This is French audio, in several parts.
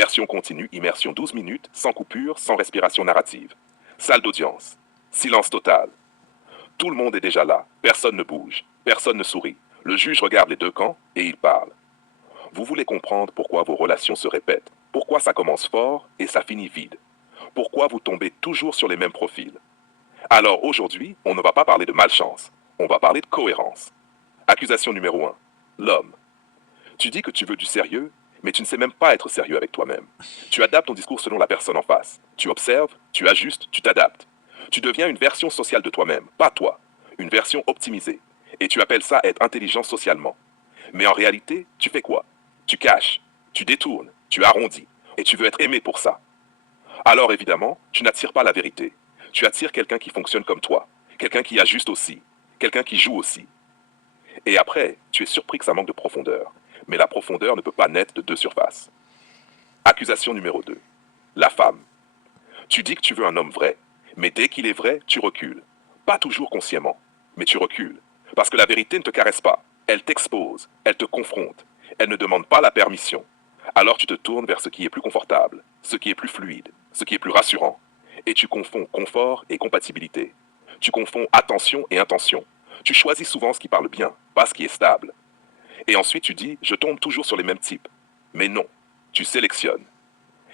Version continue, immersion 12 minutes, sans coupure, sans respiration narrative. Salle d'audience. Silence total. Tout le monde est déjà là. Personne ne bouge. Personne ne sourit. Le juge regarde les deux camps et il parle. Vous voulez comprendre pourquoi vos relations se répètent, pourquoi ça commence fort et ça finit vide, pourquoi vous tombez toujours sur les mêmes profils. Alors aujourd'hui, on ne va pas parler de malchance, on va parler de cohérence. Accusation numéro 1. L'homme. Tu dis que tu veux du sérieux, mais tu ne sais même pas être sérieux avec toi-même. Tu adaptes ton discours selon la personne en face. Tu observes, tu ajustes, tu t'adaptes. Tu deviens une version sociale de toi-même, pas toi. Une version optimisée. Et tu appelles ça être intelligent socialement. Mais en réalité, tu fais quoi? Tu caches, tu détournes, tu arrondis. Et tu veux être aimé pour ça. Alors évidemment, tu n'attires pas la vérité. Tu attires quelqu'un qui fonctionne comme toi. Quelqu'un qui ajuste aussi. Quelqu'un qui joue aussi. Et après, tu es surpris que ça manque de profondeur. Mais la profondeur ne peut pas naître de deux surfaces. Accusation numéro 2. La femme. Tu dis que tu veux un homme vrai. Mais dès qu'il est vrai, tu recules. Pas toujours consciemment, mais tu recules. Parce que la vérité ne te caresse pas. Elle t'expose, elle te confronte. Elle ne demande pas la permission. Alors tu te tournes vers ce qui est plus confortable, ce qui est plus fluide, ce qui est plus rassurant. Et tu confonds confort et compatibilité. Tu confonds attention et intention. Tu choisis souvent ce qui parle bien, pas ce qui est stable. Et ensuite tu dis, je tombe toujours sur les mêmes types. Mais non, tu sélectionnes.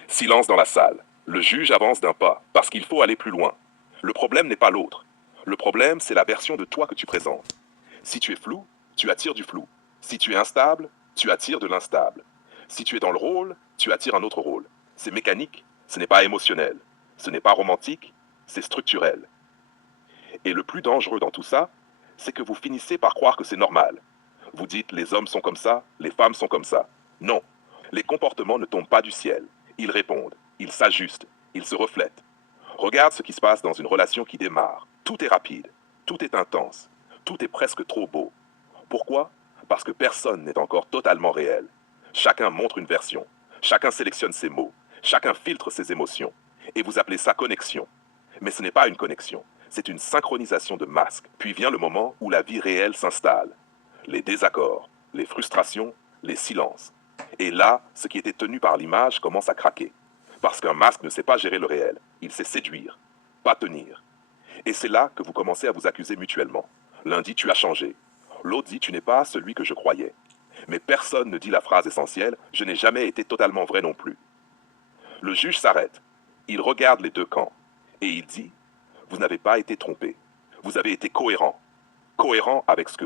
Silence dans la salle. Le juge avance d'un pas, parce qu'il faut aller plus loin. Le problème n'est pas l'autre. Le problème, c'est la version de toi que tu présentes. Si tu es flou, tu attires du flou. Si tu es instable, tu attires de l'instable. Si tu es dans le rôle, tu attires un autre rôle. C'est mécanique, ce n'est pas émotionnel. Ce n'est pas romantique, c'est structurel. Et le plus dangereux dans tout ça, c'est que vous finissez par croire que c'est normal. Vous dites les hommes sont comme ça, les femmes sont comme ça. Non, les comportements ne tombent pas du ciel. Ils répondent, ils s'ajustent, ils se reflètent. Regarde ce qui se passe dans une relation qui démarre. Tout est rapide, tout est intense, tout est presque trop beau. Pourquoi? Parce que personne n'est encore totalement réel. Chacun montre une version, chacun sélectionne ses mots, chacun filtre ses émotions. Et vous appelez ça connexion. Mais ce n'est pas une connexion, c'est une synchronisation de masques. Puis vient le moment où la vie réelle s'installe. Les désaccords, les frustrations, les silences. Et là, ce qui était tenu par l'image commence à craquer. Parce qu'un masque ne sait pas gérer le réel, il sait séduire, pas tenir. Et c'est là que vous commencez à vous accuser mutuellement. L'un dit tu as changé, l'autre dit tu n'es pas celui que je croyais. Mais personne ne dit la phrase essentielle, je n'ai jamais été totalement vrai non plus. Le juge s'arrête, il regarde les deux camps, et il dit, vous n'avez pas été trompé, vous avez été cohérent. Cohérent avec ce que